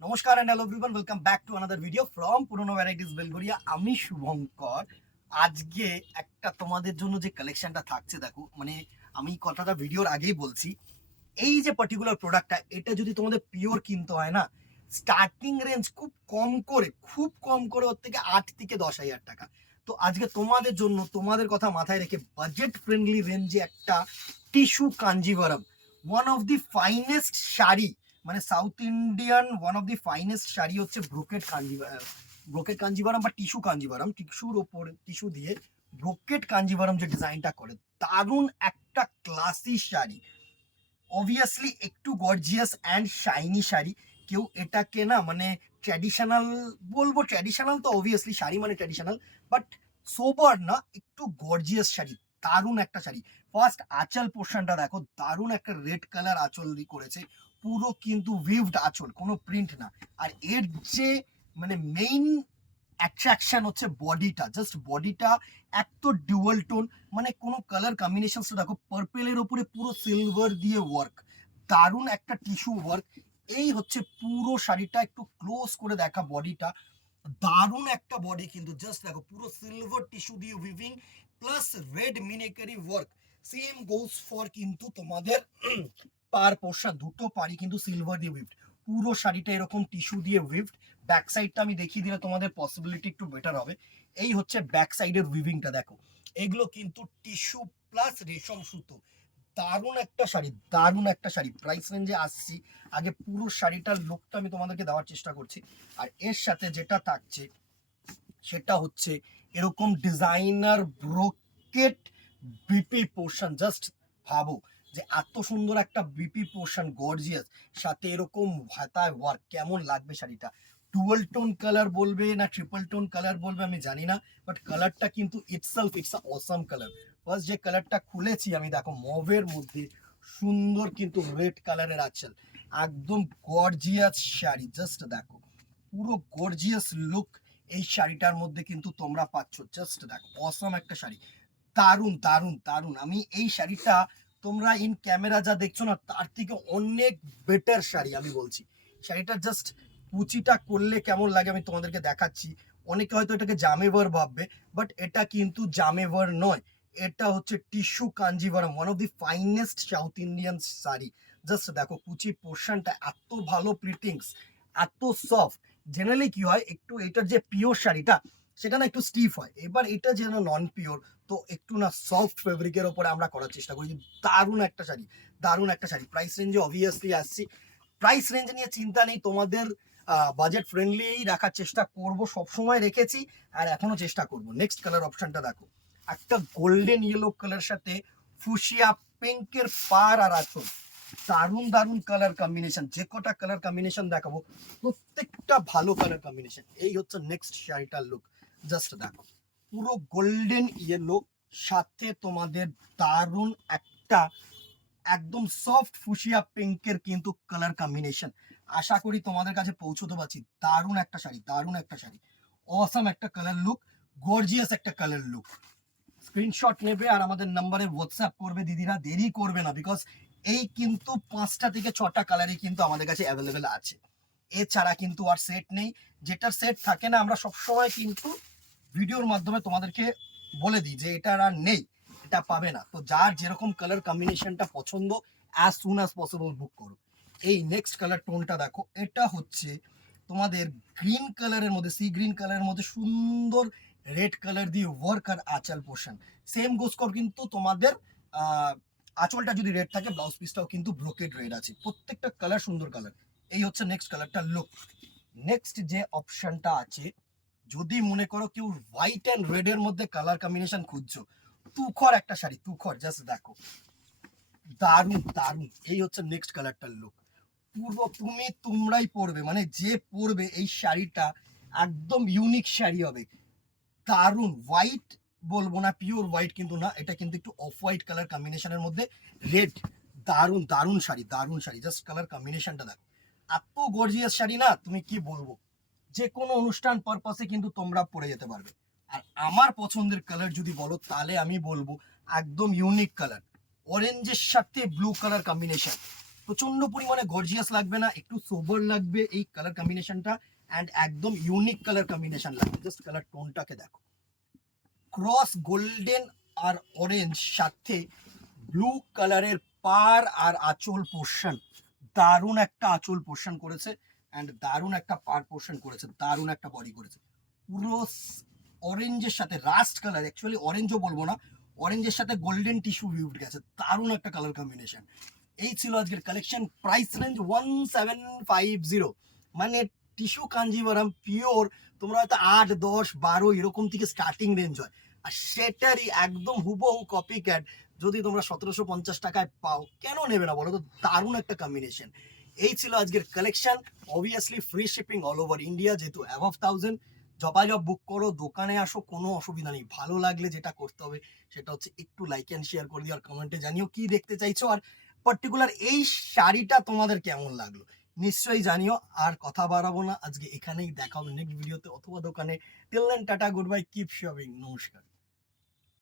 নমস্কার and hello everyone, welcome back to another video from Purono varieties Belgharia. আমি শুভঙ্কর। আজকে একটা তোমাদের জন্য যে কালেকশনটা থাকছে দেখো, মানে আমি কথাটা ভিডিওর আগেই বলছি, এই যে পার্টিকুলার প্রোডাক্টটা, এটা যদি তোমাদের পিওর কিনতে হয় না, স্টার্টিং রেঞ্জ খুব কম করে ওর থেকে 8 থেকে 10 হাজার টাকা। তো আজকে তোমাদের জন্য, তোমাদের কথা মাথায় রেখে বাজেট ফ্রেন্ডলি রেঞ্জে একটা tissue Kanjivaram, one of the finest sari, মানে south Indian one of the finest sari হচ্ছে ব্রোকেট কাঞ্জিভারম বা টিস্যু কাঞ্জিভারম। টিস্যুর ওপর টিস্যু দিয়ে ব্রোকেট কাঞ্জিভারম যে ডিজাইনটা করে, দারুণ একটা ক্লাসি শাড়ি। অবভিয়াসলি একটু গর্জিয়াস অ্যান্ড শাইনি শাড়ি। কেউ এটাকে না মানে ট্র্যাডিশনাল বলবো, ট্র্যাডিশনাল তো অবভিয়াসলি শাড়ি মানে ট্র্যাডিশনাল, বাট সোবার না, একটু গর্জিয়াস শাড়ি। দারুণ একটা শাড়ি। ফার্স্ট আঁচল পোর্শনটা দেখো, দারুণ একটা রেড কালার আঁচল করেছে, পুরো কিন্তু উইভড আঁচল, কোনো প্রিন্ট না। আর এর যে মানে মেইন অ্যাট্রাকশন হচ্ছে বডিটা, জাস্ট বডিটা এত ডুয়াল টোন, মানে কোনো কালার কম্বিনেশনস দেখো, পার্পেলের ওপরে পুরো সিলভার দিয়ে ওয়ার্ক, দারুণ একটা টিস্যু ওয়ার্ক। এই হচ্ছে পুরো শাড়িটা, একটু ক্লোজ করে দেখা বডিটা, দারুণ একটা বডি কিন্তু, জাস্ট দেখো পুরো সিলভার টিস্যু দিয়ে weaving plus red meenakari work. Same goes for কিন্তু তোমাদের পার পোর্শন, দুটো পারি কিন্তু সিলভার দিয়ে উইভড। পুরো শাড়িটা এরকম টিস্যু দিয়ে উইভড। ব্যাক সাইডটা আমি দেখিয়ে দিলে তোমাদের পসিবিলিটি একটু বেটার হবে। এই হচ্ছে ব্যাক সাইডের উইভিংটা দেখো, এগুলো কিন্তু টিস্যু প্লাস রেশম সুতো। দারুণ একটা শাড়ি, দারুণ একটা শাড়ি। প্রাইস রেঞ্জে আসছি, আগে পুরো শাড়িটার লুকটা আমি তোমাদেরকে দেওয়ার চেষ্টা করছি। আর এর সাথে যেটা থাকছে সেটা হচ্ছে এরকম designer brocade BP portion. Just ভাবো যে এত সুন্দর একটা বিপি পোর্শন, গর্জিয়াস, সাথে এরকম হাতায় ওয়ার্ক, কেমন লাগবে শাড়িটা। ডুয়াল টোন কালার বলবে না ট্রিপল টোন কালার বলবে আমি জানি না, বাট কালারটা কিন্তু itself it's a awesome colour. First যে কালারটা খুলেছি আমি, দেখো মভের মধ্যে সুন্দর কিন্তু রেড কালারের আঁচল, একদম গর্জিয়াস শাড়ি। জাস্ট দেখো পুরো গর্জিয়াস লুক এই শাড়িটার মধ্যে কিন্তু তোমরা পাচ্ছ। জাস্ট দেখো অসম একটা শাড়ি, দারুণ দারুণ দারুণ। আমি এই শাড়িটা, তোমরা ইন ক্যামেরা যা দেখছো না, তার থেকে অনেক বেটার শাড়ি আমি বলছি। শাড়িটা জাস্ট কুচিটা করলে কেমন লাগে আমি তোমাদেরকে দেখাচ্ছি। অনেকে হয়তো এটাকে জামেভার ভাববে, বাট এটা কিন্তু জামেভার নয়, এটা হচ্ছে tissue Kanjivaram, one of the finest south Indian sari. Just দেখো কুচি পোর্শনটা এত ভালো, প্লিটিংস এত সফট। জেনারেলি কি হয়, একটু এটার যে পিওর শাড়িটা সেটা না একটু স্টিফ হয়, এবার এটা যেন নন পিওর, তো একটু না সফট ফেব্রিকের ওপরে আমরা করার চেষ্টা করি। দারুণ একটা শাড়ি, দারুণ একটা শাড়ি। প্রাইস রেঞ্জে অবভিয়াসলি আসছি, প্রাইস রেঞ্জ নিয়ে চিন্তা নেই, তোমাদের বাজেট ফ্রেন্ডলি রাখার চেষ্টা করব, সবসময় রেখেছি আর এখনো চেষ্টা করব। নেক্সট কালার অপশনটা দেখো, একটা গোল্ডেন ইয়েলো কালার সাথে ফুশিয়া পিঙ্কের পার আর আঁচল, দারুণ দারুণ কালার কম্বিনেশন। যে কটা কালার কম্বিনেশন দেখাবো প্রত্যেকটা ভালো কালার কম্বিনেশন। এই হচ্ছে নেক্সট শাড়িটার লুক, জাস্ট দেখো পুরো গোল্ডেন ইয়েলো সাথে তোমাদের দারুণ একটা একদম সফট ফুশিয়া পিঙ্কের কিন্তু কালার কম্বিনেশন। আশা করি তোমাদের কাছে পৌঁছতে পারছি। দারুণ একটা শাড়ি, দারুণ একটা শাড়ি, অসাম একটা কালার লুক, গর্জিয়াস একটা কালার লুক। স্ক্রিনশট নেবে আর আমাদের নাম্বারে হোয়াটসঅ্যাপ করবে দিদিরা, দেরি করবে না, বিকজ এই কিন্তু 5টা থেকে 6টা কালারই কিন্তু আমাদের কাছে অ্যাভেলেবেল আছে, এছাড়া কিন্তু আর সেট নেই। যেটার সেট থাকে না আমরা সবসময় কিন্তু ভিডিওর মাধ্যমে তোমাদেরকে বলে দিই যে এটা আর নেই, এটা পাবে না। তো যার যেরকম কালার কম্বিনেশনটা পছন্দ, অ্যাজ সুন অ্যাজ পসিবল বুক করো। এই নেক্সট কালার টোনটা দেখো, এটা হচ্ছে তোমাদের গ্রিন কালারের মধ্যে, সি গ্রিন কালারের মধ্যে সুন্দর রেড কালার দিয়ে ওয়ার্ক আর আঁচল পোর্শন। সেম গোস কর কিন্তু তোমাদের আঁচলটা যদি রেড থাকে, ব্লাউজ পিসটাও কিন্তু ব্রোকেড রেড আছে, প্রত্যেকটা কালার সুন্দর কালার। এই হচ্ছে নেক্সট কালারটা লুক। নেক্সট যে অপশনটা আছে, যদি মনে করো কেউ হোয়াইট অ্যান্ড রেড এর মধ্যে কালার কম্বিনেশন খুঁজছো, তুখর একটা শাড়ি, তুখর, জাস্ট দেখো দারুণ দারুণ। এই হচ্ছে নেক্সট কালারটার লুক, পুরো তোমরাই পরবে, মানে যে পরবে এই শাড়িটা একদম ইউনিক শাড়ি হবে। দারুণ হোয়াইট বলবো না, পিওর হোয়াইট কিন্তু না, এটা কিন্তু একটু অফ হোয়াইট কালার কম্বিনেশনের মধ্যে রেড। দারুণ দারুণ শাড়ি, দারুণ শাড়ি, জাস্ট কালার কম্বিনেশনটা দেখো, এত গর্জিয়াস শাড়ি না তুমি কি বলবো। যে কোনো অনুষ্ঠান পারপাসে কিন্তু তোমরা পরে যেতে পারবে। আর আমার পছন্দের কালার যদি বলো, তাহলে আমি বলবো একদম ইউনিক কালার, অরেঞ্জের সাথে ব্লু কালার কম্বিনেশন, প্রচন্ড পরিমাণে গর্জিয়াস লাগবে না, একটু সোবার লাগবে এই কালার কম্বিনেশনটা, অ্যান্ড একদম ইউনিক কালার কম্বিনেশন লাগবে। জাস্ট কালার টোনটাকে দেখো, ক্রস গোল্ডেন আর অরেঞ্জ সাথে ব্লু কালারের পার আর আঁচল পোর্শন, দারুণ একটা আঁচল পোর্শন করেছে, অ্যান্ড দারুণ একটা পার পোর্শন করেছে, দারুণ একটা বডি করেছে। পুরো অরেঞ্জের সাথে রাস্ট কালার, অ্যাকচুয়ালি অরেঞ্জও বলবো না, অরেঞ্জের সাথে গোল্ডেন টিস্যু ভিউড গেছে, দারুণ একটা কালার কম্বিনেশন। এই ছিল আজকের কালেকশন। প্রাইস রেঞ্জ 1750, মানে টিস্যু কাঞ্জিভারাম পিওর তোমরা হয়তো 8, 10, 12 এরকম থেকে স্টার্টিং রেঞ্জ হয়, আর সেটারই একদম হুবহু কপি ক্যাট যদি তোমরা 1750 টাকায় পাও, কেন নেবে না বলো তো? দারুণ একটা কম্বিনেশন। এই ছিল আজকের collection. Obviously free shipping all over India, যেহেতু অ্যাবভ 1000। জবাজব বুক করো, দোকানে আসো, কোনো অসুবিধা নেই। ভালো লাগলে যেটা করতে হবে সেটা হচ্ছে একটু লাইক অ্যান্ড শেয়ার করে দিও, আর কমেন্টে জানিও কি দেখতে চাইছো, আর পার্টিকুলার এই শাড়িটা তোমাদের কেমন লাগলো নিশ্চয়ই জানিও। আর কথা বাড়াবো না, আজকে এখানেই দেখা হবে নেক্সট ভিডিওতে অথবা দোকানে। Till then tata, good bye, keep shopping, নমস্কার।